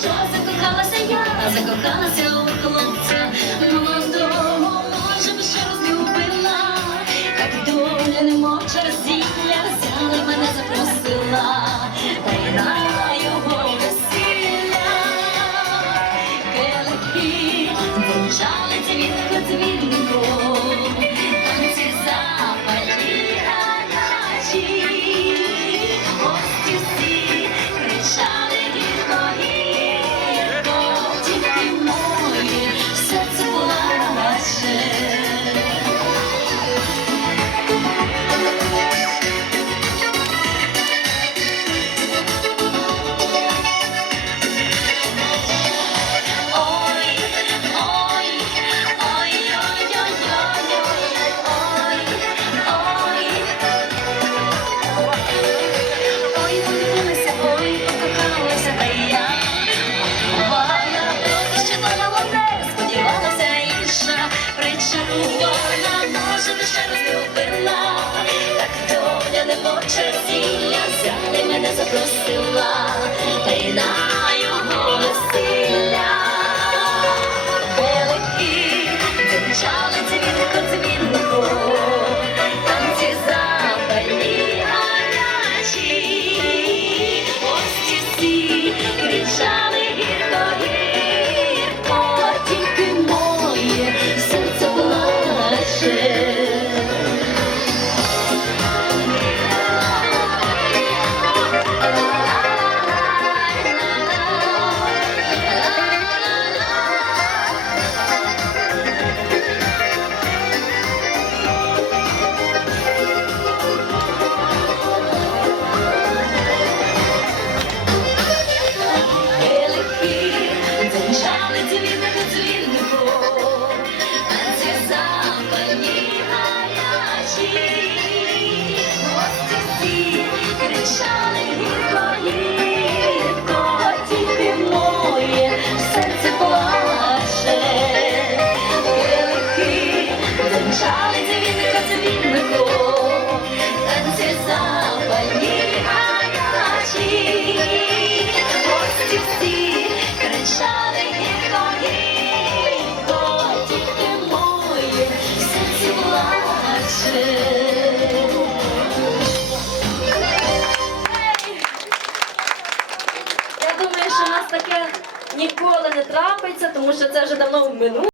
що закохалася я, закохалася у хлопця. Молодого, може би ще розлюбила, так доля не мовча зілля взяла мене запросила, та й на його весілля. Келихи звучали дзвінком, доля не мовча зілля, взяли мене запросила, ти на його весілля. Дзенчали дзвінко, дзвінко, танці запальні гарячі, гості всі кричали гірко, тільки моє серце плаче. Таке ніколи не трапиться, тому що це вже давно в минулому.